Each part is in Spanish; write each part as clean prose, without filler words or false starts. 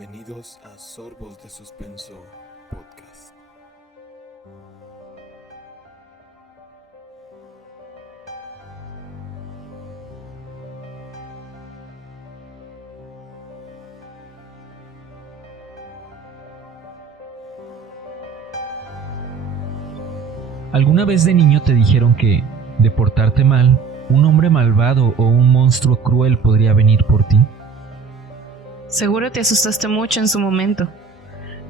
Bienvenidos a Sorbos de Suspenso Podcast. ¿Alguna vez de niño te dijeron que, de portarte mal, un hombre malvado o un monstruo cruel podría venir por ti? Seguro te asustaste mucho en su momento,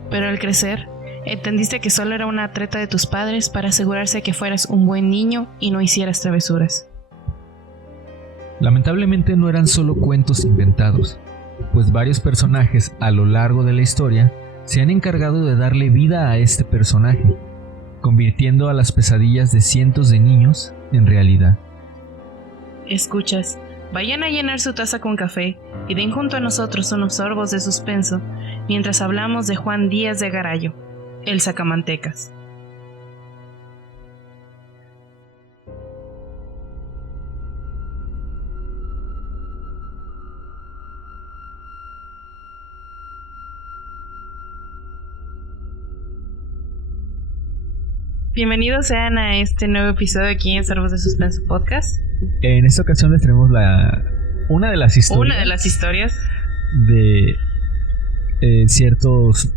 pero al crecer, entendiste que solo era una treta de tus padres para asegurarse que fueras un buen niño y no hicieras travesuras. Lamentablemente no eran solo cuentos inventados, pues varios personajes a lo largo de la historia se han encargado de darle vida a este personaje, convirtiendo a las pesadillas de cientos de niños en realidad. Escuchas, vayan a llenar su taza con café y den junto a nosotros unos sorbos de suspenso mientras hablamos de Juan Díaz de Garayo, el Sacamantecas. Bienvenidos sean a este nuevo episodio aquí en Sorbos de Suspenso Podcast. En esta ocasión les traemos una de las historias de ciertos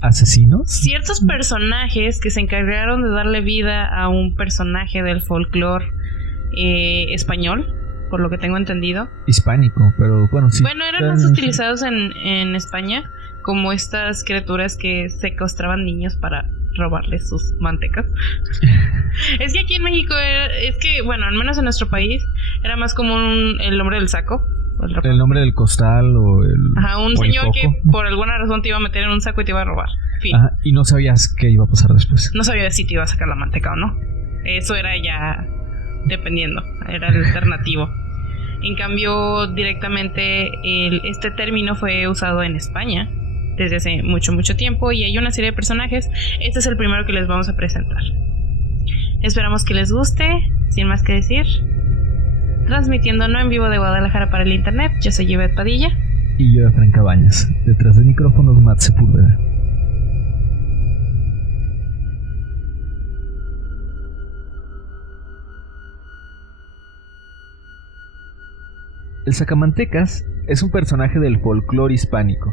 asesinos. Ciertos personajes que se encargaron de darle vida a un personaje del folclore español, por lo que tengo entendido. Hispánico, pero bueno, sí. Bueno, eran más utilizados en España como estas criaturas que secuestraban niños para robarles sus mantecas. Es que aquí en México bueno, al menos en nuestro país era más común el nombre del saco, el nombre del costal o el... Ajá, un señor que por alguna razón te iba a meter en un saco y te iba a robar. Fin. Ajá, y no sabías qué iba a pasar después. No sabías si te iba a sacar la manteca o no. Eso era ya dependiendo, era el alternativo. En cambio, directamente este término fue usado en España desde hace mucho tiempo y hay una serie de personajes. Este es el primero que les vamos a presentar. Esperamos que les guste. Sin más que decir, transmitiendo no en vivo de Guadalajara para el internet, yo soy Yvette Padilla y yo, Efraín Cabañas. Detrás del micrófono, Matt Sepúlveda. El Sacamantecas es un personaje del folclore hispánico.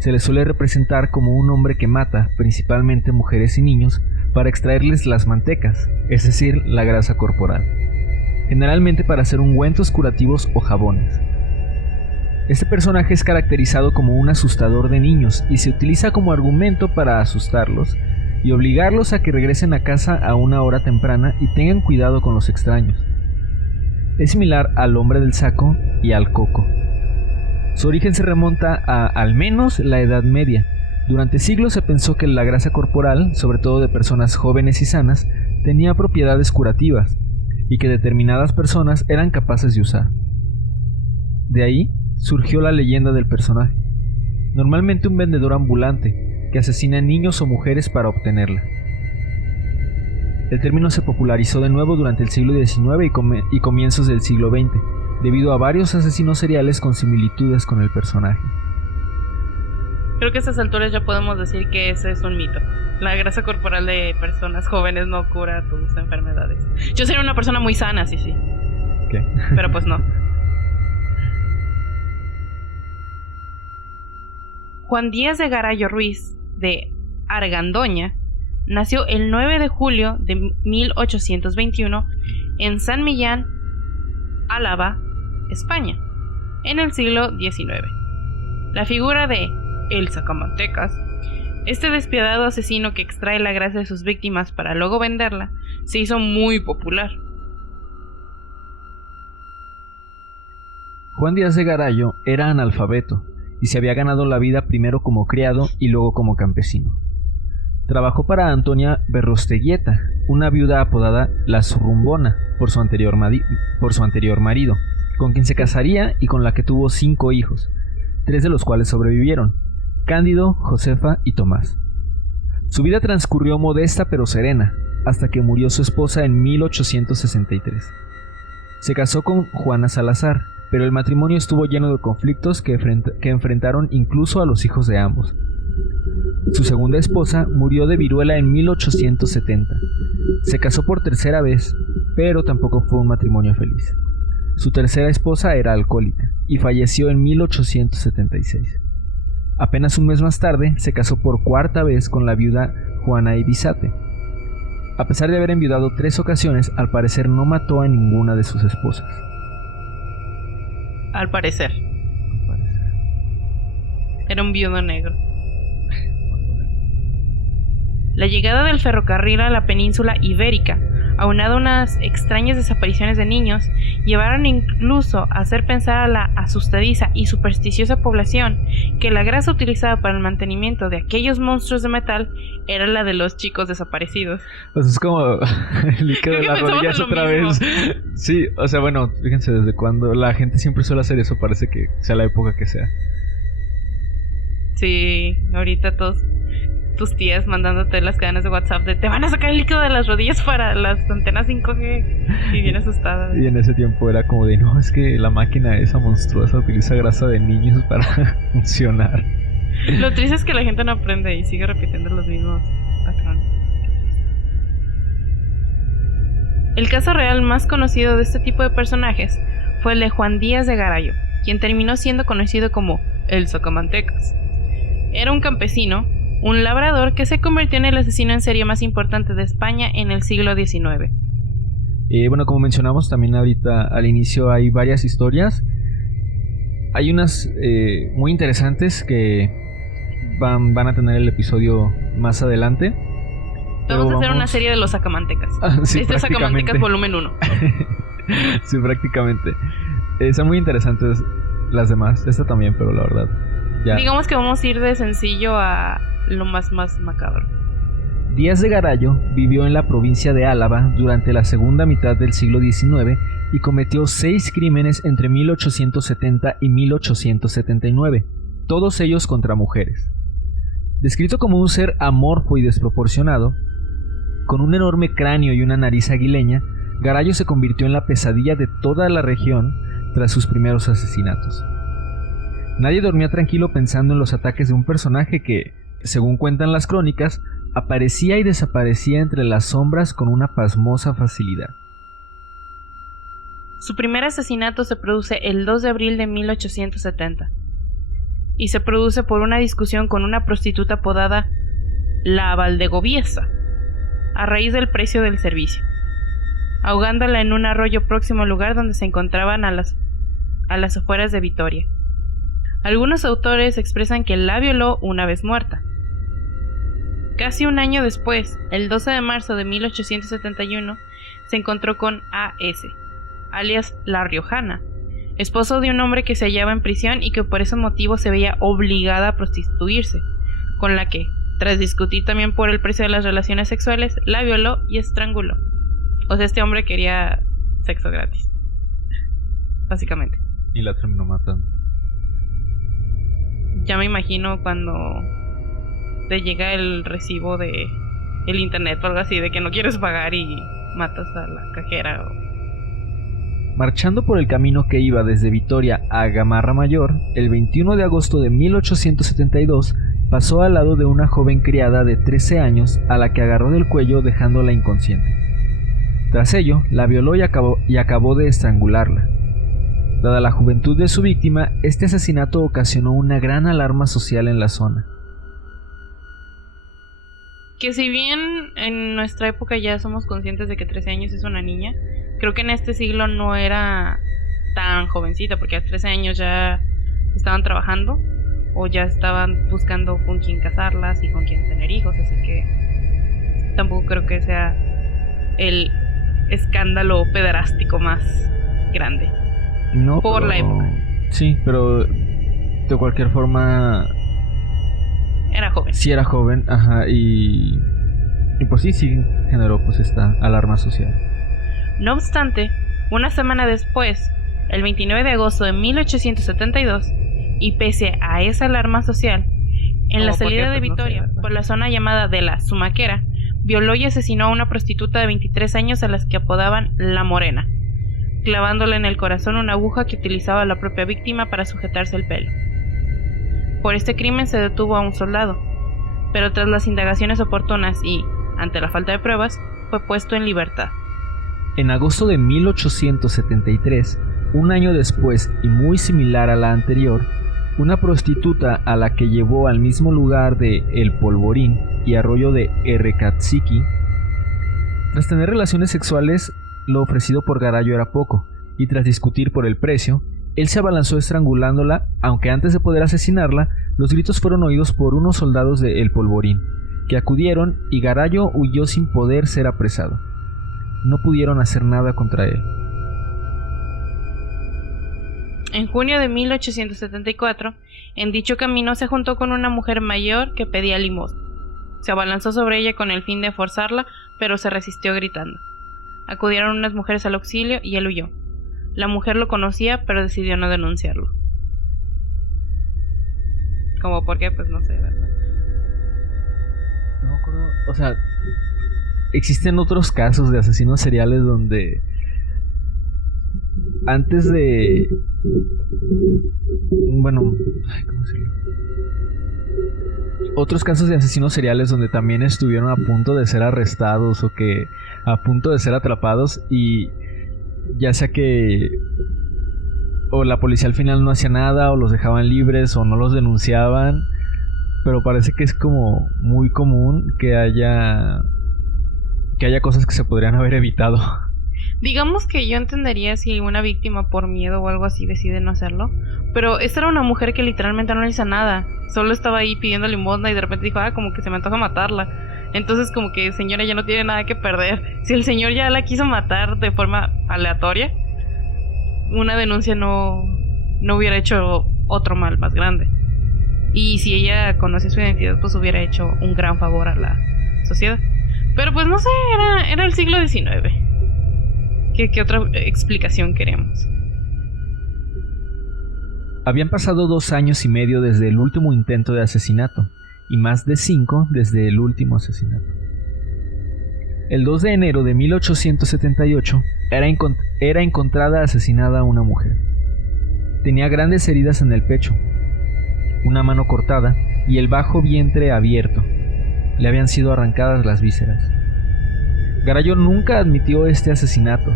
Se le suele representar como un hombre que mata, principalmente mujeres y niños, para extraerles las mantecas, es decir, la grasa corporal, generalmente para hacer ungüentos curativos o jabones. Este personaje es caracterizado como un asustador de niños y se utiliza como argumento para asustarlos y obligarlos a que regresen a casa a una hora temprana y tengan cuidado con los extraños. Es similar al hombre del saco y al coco. Su origen se remonta a al menos la Edad Media. Durante siglos se pensó que la grasa corporal, sobre todo de personas jóvenes y sanas, tenía propiedades curativas y que determinadas personas eran capaces de usar. De ahí surgió la leyenda del personaje, normalmente un vendedor ambulante que asesina a niños o mujeres para obtenerla. El término se popularizó de nuevo durante el siglo XIX y comienzos del siglo XX, debido a varios asesinos seriales con similitudes con el personaje. Creo que a estas alturas ya podemos decir que ese es un mito. La grasa corporal de personas jóvenes no cura tus enfermedades. Yo sería una persona muy sana, sí. ¿Qué? Pero pues no. Juan Díaz de Garayo Ruiz, de Argandoña, nació el 9 de julio de 1821 en San Millán, Álava, España, en el siglo XIX. La figura de el Sacamantecas, este despiadado asesino que extrae la grasa de sus víctimas para luego venderla, se hizo muy popular. Juan Díaz de Garayo era analfabeto y se había ganado la vida primero como criado y luego como campesino. Trabajó para Antonia Berrosteguieta, una viuda apodada La Zurrumbona por su anterior marido, con quien se casaría y con la que tuvo 5 hijos, 3 de los cuales sobrevivieron: Cándido, Josefa y Tomás. Su vida transcurrió modesta pero serena, hasta que murió su esposa en 1863. Se casó con Juana Salazar, pero el matrimonio estuvo lleno de conflictos que enfrentaron incluso a los hijos de ambos. Su segunda esposa murió de viruela en 1870. Se casó por tercera vez, pero tampoco fue un matrimonio feliz. Su tercera esposa era alcohólica y falleció en 1876. Apenas un mes más tarde, se casó por cuarta vez con la viuda Juana Ibizate. A pesar de haber enviudado 3 ocasiones, al parecer no mató a ninguna de sus esposas. Al parecer. Era un viudo negro. La llegada del ferrocarril a la península ibérica, aunado a unas extrañas desapariciones de niños, llevaron incluso a hacer pensar a la asustadiza y supersticiosa población que la grasa utilizada para el mantenimiento de aquellos monstruos de metal era la de los chicos desaparecidos. Pues es como el líquido de las rodillas otra vez. Sí, o sea, bueno, fíjense desde cuando la gente siempre suele hacer eso, parece que sea la época que sea. Sí, ahorita todos tus tías mandándote las cadenas de WhatsApp de te van a sacar el líquido de las rodillas para las antenas 5G y bien asustada. Y en ese tiempo era como de no, es que la máquina esa monstruosa utiliza grasa de niños para funcionar. Lo triste es que la gente no aprende y sigue repitiendo los mismos patrones. El caso real más conocido de este tipo de personajes fue el de Juan Díaz de Garayo, quien terminó siendo conocido como el Sacamantecas. Era un campesino, un labrador que se convirtió en el asesino en serie más importante de España en el siglo XIX. Bueno, como mencionamos también ahorita al inicio, hay varias historias. Hay unas muy interesantes que van a tener el episodio más adelante. Vamos a hacer una serie de los Sacamantecas. Sí, este es Sacamantecas volumen 1. Sí, prácticamente. Son muy interesantes las demás. Esta también, pero la verdad ya. Digamos que vamos a ir de sencillo a lo más macabro. Díaz de Garayo vivió en la provincia de Álava durante la segunda mitad del siglo XIX y cometió 6 crímenes entre 1870 y 1879, todos ellos contra mujeres. Descrito como un ser amorfo y desproporcionado, con un enorme cráneo y una nariz aguileña, Garayo se convirtió en la pesadilla de toda la región tras sus primeros asesinatos. Nadie dormía tranquilo pensando en los ataques de un personaje que, según cuentan las crónicas, aparecía y desaparecía entre las sombras con una pasmosa facilidad. Su primer asesinato se produce el 2 de abril de 1870 y se produce por una discusión con una prostituta apodada La Valdegoviesa a raíz del precio del servicio, ahogándola en un arroyo próximo al lugar donde se encontraban a las afueras de Vitoria. Algunos autores expresan que la violó una vez muerta. Casi un año después, el 12 de marzo de 1871, se encontró con A.S., alias La Riojana, esposo de un hombre que se hallaba en prisión y que por ese motivo se veía obligada a prostituirse, con la que, tras discutir también por el precio de las relaciones sexuales, la violó y estranguló. O sea, este hombre quería sexo gratis, básicamente. Y la terminó matando. Ya me imagino cuando te llega el recibo de el internet o algo así, de que no quieres pagar y matas a la cajera. Marchando por el camino que iba desde Vitoria a Gamarra Mayor, el 21 de agosto de 1872 pasó al lado de una joven criada de 13 años a la que agarró del cuello dejándola inconsciente. Tras ello, la violó y acabó de estrangularla. Dada la juventud de su víctima, este asesinato ocasionó una gran alarma social en la zona. Que si bien en nuestra época ya somos conscientes de que 13 años es una niña, creo que en este siglo no era tan jovencita, porque a 13 años ya estaban trabajando o ya estaban buscando con quién casarlas y con quién tener hijos, así que tampoco creo que sea el escándalo pederástico más grande. No, por la época. Sí, pero de cualquier forma era joven. Sí era joven, ajá, y pues sí generó pues esta alarma social. No obstante, una semana después, el 29 de agosto de 1872, y pese a esa alarma social, en la salida de Vitoria, por la zona llamada de la Sumaquera, violó y asesinó a una prostituta de 23 años a las que apodaban La Morena. clavándole en el corazón una aguja que utilizaba la propia víctima para sujetarse el pelo. Por este crimen se detuvo a un soldado, pero tras las indagaciones oportunas y, ante la falta de pruebas, fue puesto en libertad. En agosto de 1873, un año después y muy similar a la anterior, una prostituta a la que llevó al mismo lugar de El Polvorín y arroyo de Errekatsiki, tras tener relaciones sexuales, lo ofrecido por Garayo era poco, y tras discutir por el precio, él se abalanzó estrangulándola, aunque antes de poder asesinarla, los gritos fueron oídos por unos soldados de El Polvorín, que acudieron y Garayo huyó sin poder ser apresado. No pudieron hacer nada contra él. En junio de 1874, en dicho camino se juntó con una mujer mayor que pedía limosna. Se abalanzó sobre ella con el fin de forzarla, pero se resistió gritando. Acudieron unas mujeres al auxilio y él huyó. La mujer lo conocía, pero decidió no denunciarlo. ¿Cómo por qué? Pues no sé, ¿verdad? No me acuerdo, o sea, existen otros casos de asesinos seriales donde antes de... Bueno, ¿cómo decirlo? Otros casos de asesinos seriales donde también estuvieron a punto de ser arrestados o que a punto de ser atrapados y ya sea que o la policía al final no hacía nada o los dejaban libres o no los denunciaban, pero parece que es como muy común que haya cosas que se podrían haber evitado. Digamos que yo entendería si una víctima por miedo o algo así decide no hacerlo, pero esta era una mujer que literalmente no le hizo nada, solo estaba ahí pidiendo limosna y de repente dijo, como que se me antoja matarla. Entonces como que señora ya no tiene nada que perder. Si el señor ya la quiso matar de forma aleatoria, una denuncia no hubiera hecho otro mal más grande. Y si ella conoce su identidad, pues hubiera hecho un gran favor a la sociedad. Pero pues no sé, era el siglo XIX. ¿Qué otra explicación queremos? Habían pasado 2 años y medio desde el último intento de asesinato y más de 5 desde el último asesinato. El 2 de enero de 1878 era encontrada asesinada una mujer. Tenía grandes heridas en el pecho, una mano cortada y el bajo vientre abierto. Le habían sido arrancadas las vísceras. Garayo nunca admitió este asesinato.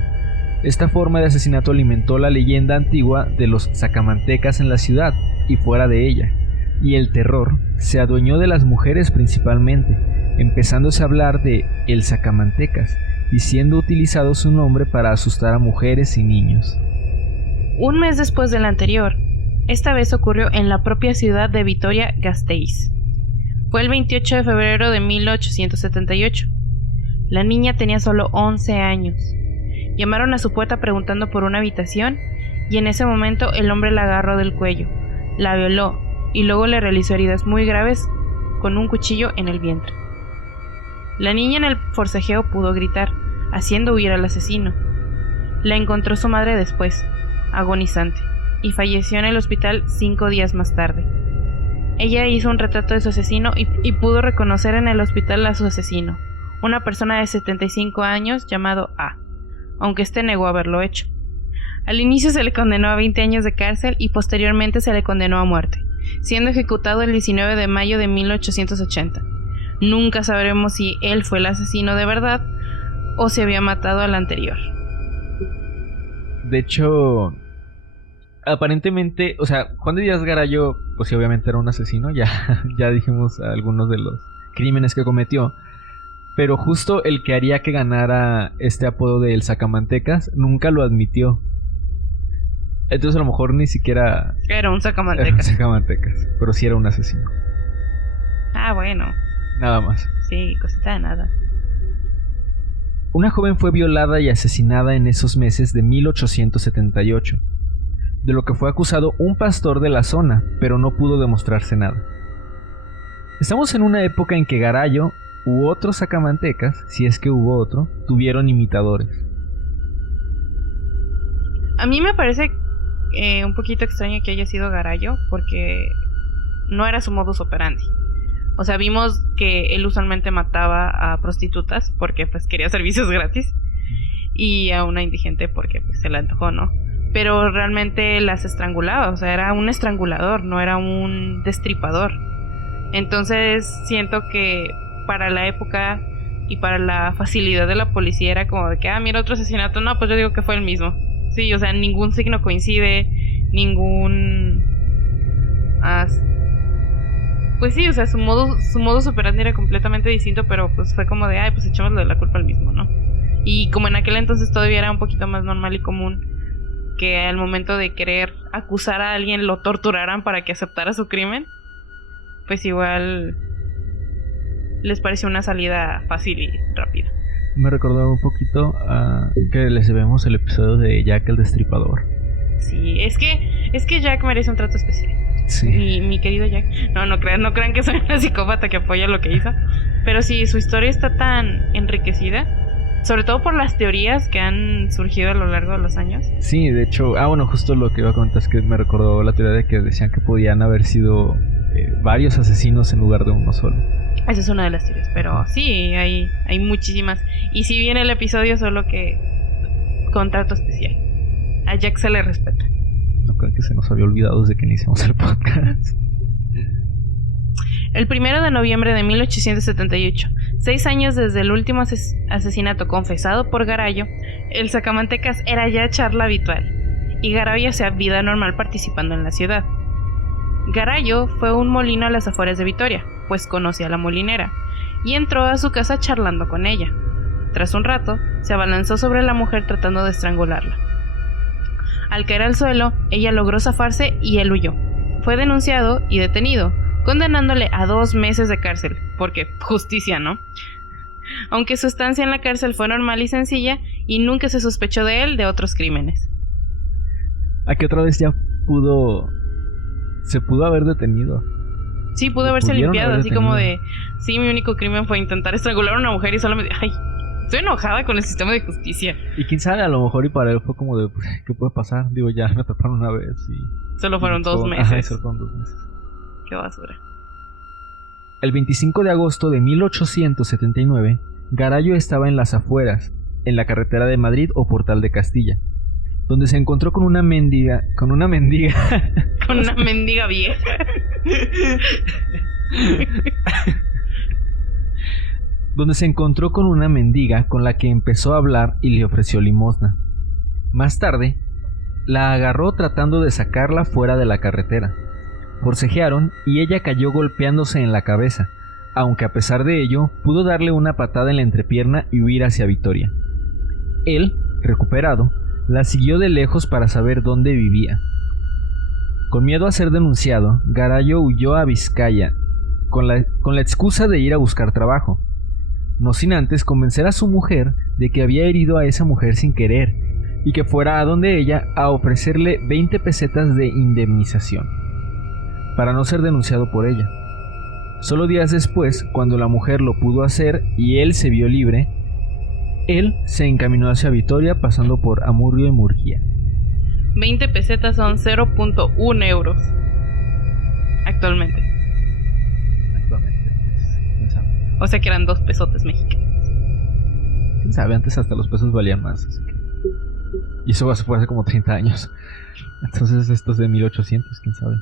Esta forma de asesinato alimentó la leyenda antigua de los sacamantecas en la ciudad y fuera de ella, y el terror se adueñó de las mujeres principalmente, empezándose a hablar de el sacamantecas y siendo utilizado su nombre para asustar a mujeres y niños. Un mes después del anterior, esta vez ocurrió en la propia ciudad de Vitoria-Gasteiz. Fue el 28 de febrero de 1878. La niña tenía solo 11 años. Llamaron a su puerta preguntando por una habitación y en ese momento el hombre la agarró del cuello, la violó y luego le realizó heridas muy graves con un cuchillo en el vientre. La niña en el forcejeo pudo gritar, haciendo huir al asesino. La encontró su madre después, agonizante, y falleció en el hospital 5 días más tarde. Ella hizo un retrato de su asesino y pudo reconocer en el hospital a su asesino, una persona de 75 años llamado A, aunque este negó haberlo hecho. Al inicio se le condenó a 20 años de cárcel y posteriormente se le condenó a muerte, siendo ejecutado el 19 de mayo de 1880. Nunca sabremos si él fue el asesino de verdad o si había matado al anterior. De hecho, aparentemente, o sea, Juan de Díaz Garayo, pues sí, obviamente era un asesino, ya dijimos algunos de los crímenes que cometió. Pero justo el que haría que ganara este apodo de El Sacamantecas nunca lo admitió. Entonces a lo mejor ni siquiera era un era un sacamantecas. sacamantecas, pero sí era un asesino. Bueno. Nada más. Sí, cosita de nada. Una joven fue violada y asesinada en esos meses de 1878, de lo que fue acusado un pastor de la zona, pero no pudo demostrarse nada. Estamos en una época en que Garayo u otros sacamantecas, si es que hubo otro, tuvieron imitadores. A mí me parece un poquito extraño que haya sido Garayo, porque no era su modus operandi. O sea, vimos que él usualmente mataba a prostitutas porque pues quería servicios gratis. y a una indigente porque pues, se le antojó, ¿no? Pero realmente las estrangulaba, o sea, era un estrangulador, no era un destripador. Entonces siento que para la época y para la facilidad de la policía era como de que, mira, otro asesinato, no, pues yo digo que fue el mismo. Sí, o sea, ningún signo coincide, ningún... pues sí, o sea, su modo operandi era completamente distinto, pero pues fue como de, pues echémosle la culpa al mismo, ¿no? Y como en aquel entonces todavía era un poquito más normal y común que al momento de querer acusar a alguien lo torturaran para que aceptara su crimen, pues igual les pareció una salida fácil y rápida. Me recordaba un poquito a que les vemos el episodio de Jack el Destripador. Sí, es que Jack merece un trato especial. Sí. Mi querido Jack. No crean que soy una psicópata que apoya lo que hizo. Pero sí, su historia está tan enriquecida, sobre todo por las teorías que han surgido a lo largo de los años. Sí, de hecho, bueno, justo lo que iba a comentar es que me recordó la teoría de que decían que podían haber sido varios asesinos en lugar de uno solo. Esa es una de las teorías, pero sí, hay muchísimas. Y si bien el episodio solo que con trato especial, a Jack se le respeta. No creo que se nos había olvidado desde que iniciamos el podcast. El 1 de noviembre de 1878, 6 años desde el último asesinato confesado por Garallo, el sacamantecas era ya charla habitual, y Garallo hacía vida normal participando en la ciudad. Garallo fue a un molino a las afueras de Vitoria, pues conocía a la molinera, y entró a su casa charlando con ella. Tras un rato, se abalanzó sobre la mujer tratando de estrangularla. Al caer al suelo, ella logró zafarse y él huyó. Fue denunciado y detenido, condenándole a 2 meses de cárcel, porque justicia, ¿no? Aunque su estancia en la cárcel fue normal y sencilla, y nunca se sospechó de él de otros crímenes. Aquí otra vez ya se pudo haber detenido. Sí, pudo haberse limpiado, haber así detenido. como de, sí, mi único crimen fue intentar estrangular a una mujer y solo me... estoy enojada con el sistema de justicia. Y quién sabe, a lo mejor y para él fue como de, ¿qué puede pasar? Digo, ya me atraparon una vez y... Solo fueron 2 meses. Ajá, solo fueron 2 meses. Qué basura. El 25 de agosto de 1879, Garallo estaba en las afueras, en la carretera de Madrid o Portal de Castilla, donde se encontró con una mendiga... Con una mendiga vieja. donde se encontró con una mendiga con la que empezó a hablar y le ofreció limosna. Más tarde, la agarró tratando de sacarla fuera de la carretera. Forcejearon y ella cayó golpeándose en la cabeza, aunque a pesar de ello pudo darle una patada en la entrepierna y huir hacia Vitoria. Él, recuperado, la siguió de lejos para saber dónde vivía. Con miedo a ser denunciado, Garallo huyó a Vizcaya con la excusa de ir a buscar trabajo, no sin antes convencer a su mujer de que había herido a esa mujer sin querer y que fuera a donde ella a ofrecerle 20 pesetas de indemnización para no ser denunciado por ella. Solo días después, cuando la mujer lo pudo hacer y él se vio libre, él se encaminó hacia Vitoria pasando por Amurrio y Murguía. 20 pesetas son 0.1 euros actualmente. ¿Quién sabe? O sea que eran 2 pesotes mexicanos. ¿Quién sabe? Antes hasta los pesos valían más, así que... Y eso fue hace como 30 años. Entonces estos de 1800, quién sabe.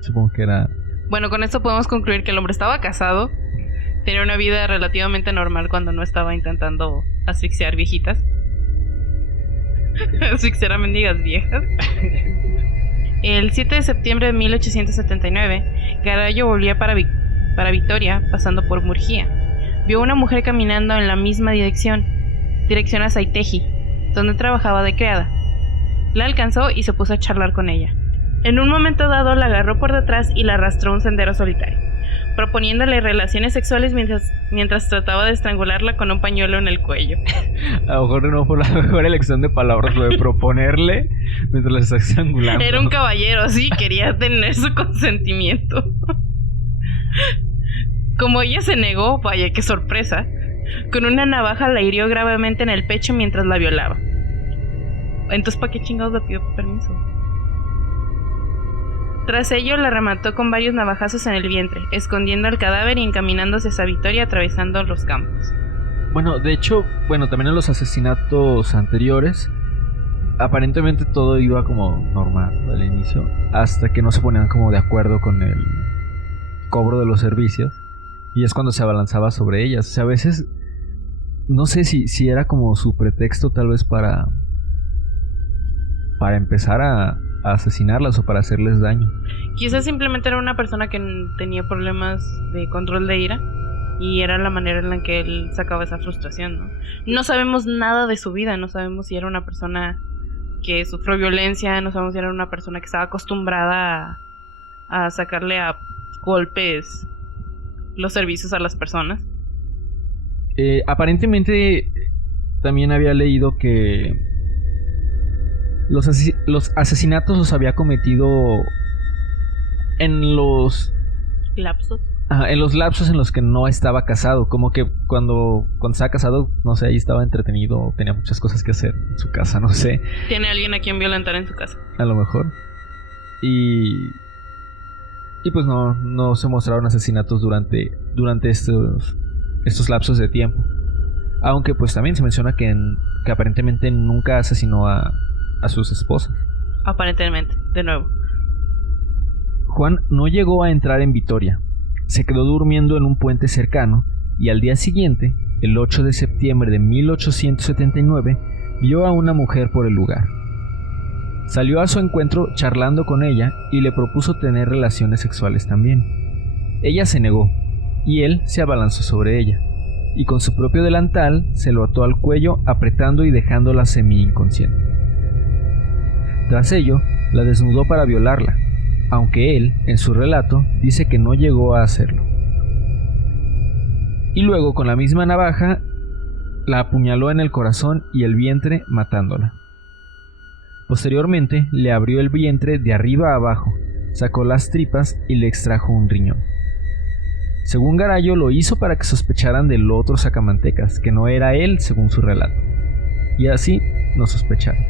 Supongo que era... Bueno, con esto podemos concluir que el hombre estaba casado, tenía una vida relativamente normal cuando no estaba intentando asfixiar viejitas. Asfixiar a mendigas viejas. El 7 de septiembre de 1879, Garallo volvía para Vitoria, pasando por Murguía. Vio a una mujer caminando en la misma dirección a Saiteji, donde trabajaba de criada. La alcanzó y se puso a charlar con ella. En un momento dado la agarró por detrás y la arrastró a un sendero solitario, proponiéndole relaciones sexuales mientras trataba de estrangularla con un pañuelo en el cuello. A lo mejor no fue la mejor elección de palabras lo de proponerle mientras la está estrangulando. Era un caballero, sí, quería tener su consentimiento. Como ella se negó, vaya qué sorpresa, con una navaja la hirió gravemente en el pecho mientras la violaba. Entonces, ¿para qué chingados le pidió permiso? Tras ello, la remató con varios navajazos en el vientre, escondiendo el cadáver y encaminándose hacia Vitoria atravesando los campos. Bueno, de hecho, también en los asesinatos anteriores, aparentemente todo iba como normal al inicio, hasta que no se ponían como de acuerdo con el cobro de los servicios, y es cuando se abalanzaba sobre ellas. O sea, a veces, no sé si era como su pretexto tal vez para empezar a asesinarlas o para hacerles daño. Quizás simplemente era una persona que tenía problemas de control de ira y era la manera en la que él sacaba esa frustración, ¿no? No sabemos nada de su vida, no sabemos si era una persona que sufrió violencia, no sabemos si era una persona que estaba acostumbrada a sacarle a golpes los servicios a las personas. Aparentemente también había leído que los asesinatos los había cometido en los lapsos. En los lapsos en los que no estaba casado. Como que cuando estaba casado, no sé, ahí estaba entretenido, tenía muchas cosas que hacer en su casa, no sé. Tiene alguien a quien violentar en su casa. A lo mejor. Y pues no se mostraron asesinatos durante estos lapsos de tiempo. Aunque pues también se menciona que aparentemente nunca asesinó a sus esposas. Aparentemente, de nuevo. Juan no llegó a entrar en Vitoria. Se quedó durmiendo en un puente cercano y al día siguiente, el 8 de septiembre de 1879, vio a una mujer por el lugar. Salió a su encuentro charlando con ella y le propuso tener relaciones sexuales también. Ella se negó y él se abalanzó sobre ella y con su propio delantal se lo ató al cuello, apretando y dejándola semi-inconsciente. Tras ello, la desnudó para violarla, aunque él, en su relato, dice que no llegó a hacerlo. Y luego, con la misma navaja, la apuñaló en el corazón y el vientre, matándola. Posteriormente, le abrió el vientre de arriba a abajo, sacó las tripas y le extrajo un riñón. Según Garallo, lo hizo para que sospecharan del otro sacamantecas, que no era él, según su relato. Y así no sospecharon.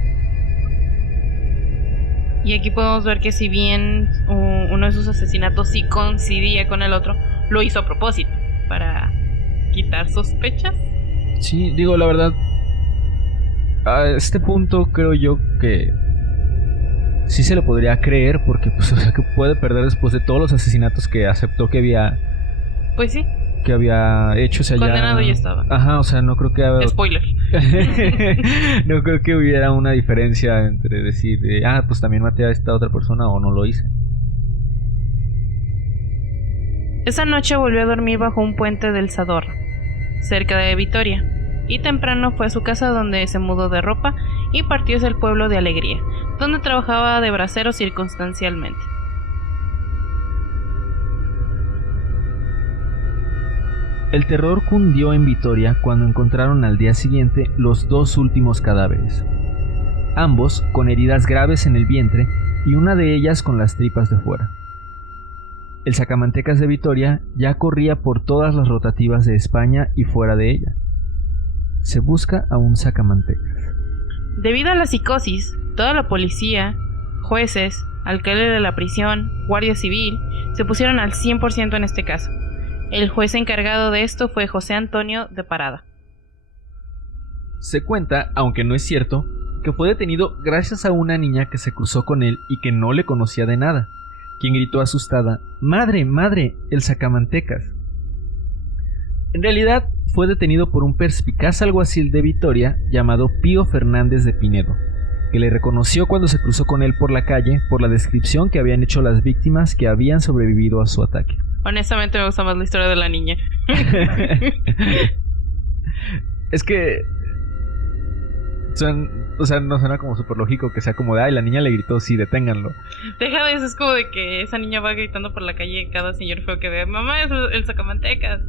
Y aquí podemos ver que si bien uno de sus asesinatos sí coincidía con el otro, lo hizo a propósito, para quitar sospechas. Sí, digo, la verdad, a este punto creo yo que sí se le podría creer, porque pues, o sea, que puede perder después de todos los asesinatos que aceptó que había... Pues sí. Que había hecho, o sea, condenado ya estaba. Ajá, o sea, no creo que... Spoiler. No creo que hubiera una diferencia entre decir, pues también maté a esta otra persona o no lo hice. Esa noche volvió a dormir bajo un puente del Zadorra, cerca de Vitoria, y temprano fue a su casa donde se mudó de ropa y partió hacia el pueblo de Alegría, donde trabajaba de bracero circunstancialmente. El terror cundió en Vitoria cuando encontraron al día siguiente los dos últimos cadáveres, ambos con heridas graves en el vientre y una de ellas con las tripas de fuera. El sacamantecas de Vitoria ya corría por todas las rotativas de España y fuera de ella. Se busca a un sacamantecas. Debido a la psicosis, toda la policía, jueces, alcalde de la prisión, guardia civil, se pusieron al 100% en este caso. El juez encargado de esto fue José Antonio de Parada. Se cuenta, aunque no es cierto, que fue detenido gracias a una niña que se cruzó con él y que no le conocía de nada, quien gritó asustada: ¡Madre, madre, el sacamantecas! En realidad, fue detenido por un perspicaz alguacil de Vitoria llamado Pío Fernández de Pinedo, que le reconoció cuando se cruzó con él por la calle por la descripción que habían hecho las víctimas que habían sobrevivido a su ataque. Honestamente me gusta más la historia de la niña. Es que... o sea, no suena como súper lógico que sea como de, la niña le gritó, sí, deténganlo. Deja de eso, es como de que esa niña va gritando por la calle cada señor feo que ve: mamá, es el sacamantecas.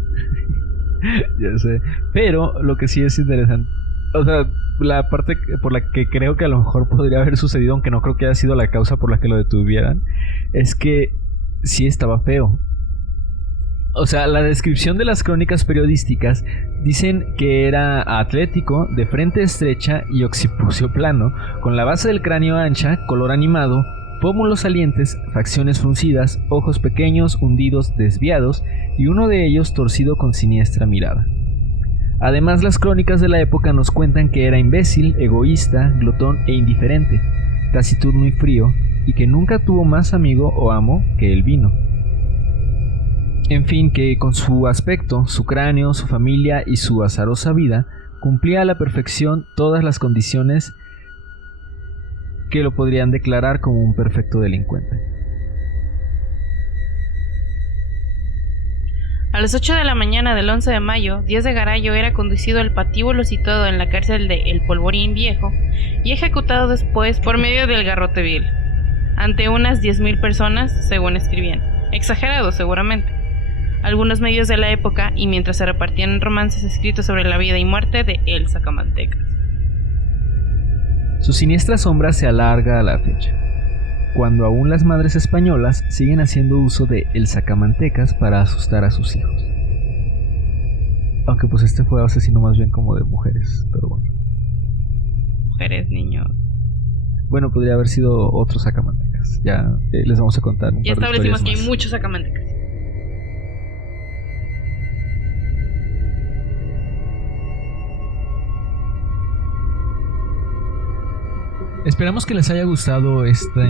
Ya sé. Pero lo que sí es interesante, o sea, la parte por la que creo que a lo mejor podría haber sucedido, aunque no creo que haya sido la causa por la que lo detuvieran, es que sí estaba feo. O sea, la descripción de las crónicas periodísticas dicen que era atlético, de frente estrecha y occipucio plano, con la base del cráneo ancha, color animado, pómulos salientes, facciones fruncidas, ojos pequeños, hundidos, desviados, y uno de ellos torcido con siniestra mirada. Además, las crónicas de la época nos cuentan que era imbécil, egoísta, glotón e indiferente, taciturno y frío, y que nunca tuvo más amigo o amo que el vino. En fin, que con su aspecto, su cráneo, su familia y su azarosa vida, cumplía a la perfección todas las condiciones que lo podrían declarar como un perfecto delincuente. A las 8 de la mañana del 11 de mayo, Díaz de Garay era conducido al patíbulo situado en la cárcel de El Polvorín Viejo y ejecutado después por medio del garrote vil, ante unas 10.000 personas, según escribían. Exagerado, seguramente. Algunos medios de la época, y mientras se repartían romances escritos sobre la vida y muerte de El Sacamantecas. Su siniestra sombra se alarga a la fecha, cuando aún las madres españolas siguen haciendo uso de El Sacamantecas para asustar a sus hijos. Aunque pues este fue asesino más bien como de mujeres, pero bueno. Mujeres, niños. Bueno, podría haber sido otro Sacamantecas. Ya les vamos a contar un Ya par de establecimos que historias hay más. muchos Sacamantecas. Esperamos que les haya gustado este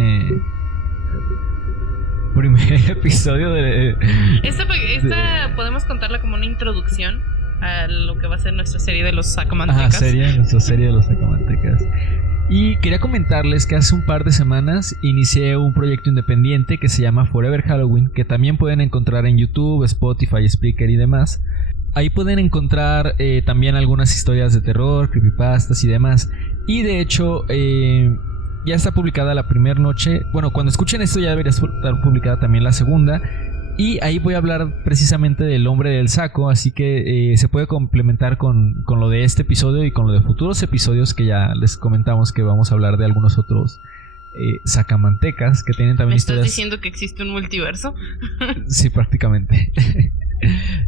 primer episodio de... Esta podemos contarla como una introducción a lo que va a ser nuestra serie de los Sacamantecas. Nuestra serie de los Sacamantecas. Y quería comentarles que hace un par de semanas inicié un proyecto independiente que se llama Forever Halloween, que también pueden encontrar en YouTube, Spotify, Spreaker y demás. Ahí pueden encontrar también algunas historias de terror, creepypastas y demás. Y de hecho, ya está publicada la primera noche. Bueno, cuando escuchen esto ya debería estar publicada también la segunda. Y ahí voy a hablar precisamente del hombre del saco. Así que se puede complementar con lo de este episodio y con lo de futuros episodios que ya les comentamos que vamos a hablar de algunos otros sacamantecas que tienen también historias. ¿Me estás diciendo que existe un multiverso? Sí, prácticamente.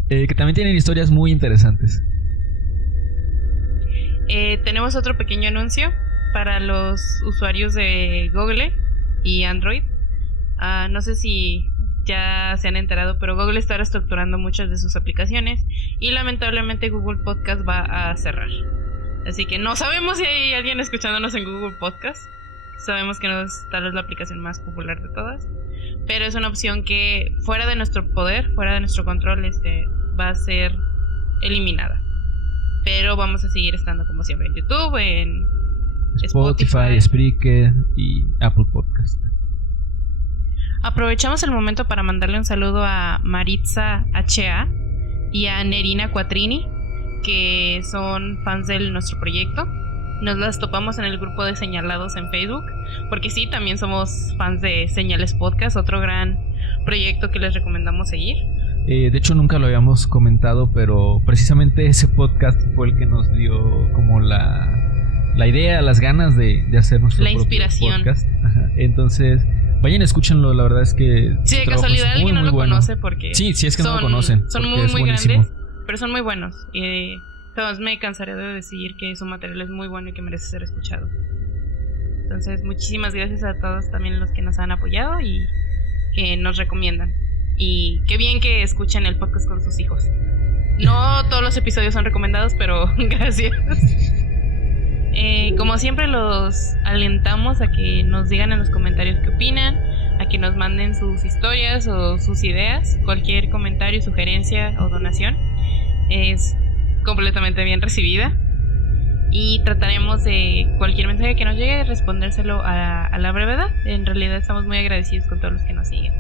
Que también tienen historias muy interesantes. Tenemos otro pequeño anuncio para los usuarios de Google y Android. No sé si ya se han enterado, pero Google está reestructurando muchas de sus aplicaciones y lamentablemente Google Podcast va a cerrar. Así que no sabemos si hay alguien escuchándonos en Google Podcast. Sabemos que no es tal vez la aplicación más popular de todas, pero es una opción que fuera de nuestro poder, fuera de nuestro control, va a ser eliminada. Pero vamos a seguir estando como siempre en YouTube, en Spotify, Spreaker y Apple Podcast. Aprovechamos el momento para mandarle un saludo a Maritza H.A. y a Nerina Quattrini, que son fans de nuestro proyecto. Nos las topamos en el grupo de Señalados en Facebook, porque sí, también somos fans de Señales Podcast, otro gran proyecto que les recomendamos seguir. De hecho nunca lo habíamos comentado, pero precisamente ese podcast fue el que nos dio como la idea, las ganas de hacer nuestro la inspiración. Podcast. Ajá. Entonces, vayan, escúchenlo, la verdad es que... Sí, de casualidad alguien no lo conoce porque... Sí, es que no lo conocen. Son muy grandes, pero son muy buenos. Y jamás me cansaré de decir que su material es muy bueno y que merece ser escuchado. Entonces, muchísimas gracias a todos también los que nos han apoyado y que nos recomiendan. Y qué bien que escuchen el podcast con sus hijos. No todos los episodios son recomendados, pero gracias. Como siempre, los alentamos a que nos digan en los comentarios qué opinan, a que nos manden sus historias o sus ideas. Cualquier comentario, sugerencia o donación es completamente bien recibida. Y trataremos de cualquier mensaje que nos llegue respondérselo a la brevedad. En realidad estamos muy agradecidos con todos los que nos siguen.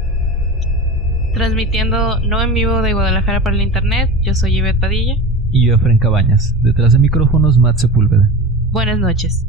Transmitiendo no en vivo de Guadalajara para el internet, yo soy Ivette Padilla. Y yo, Efraín Cabañas. Detrás de micrófonos, Matt Sepúlveda. Buenas noches.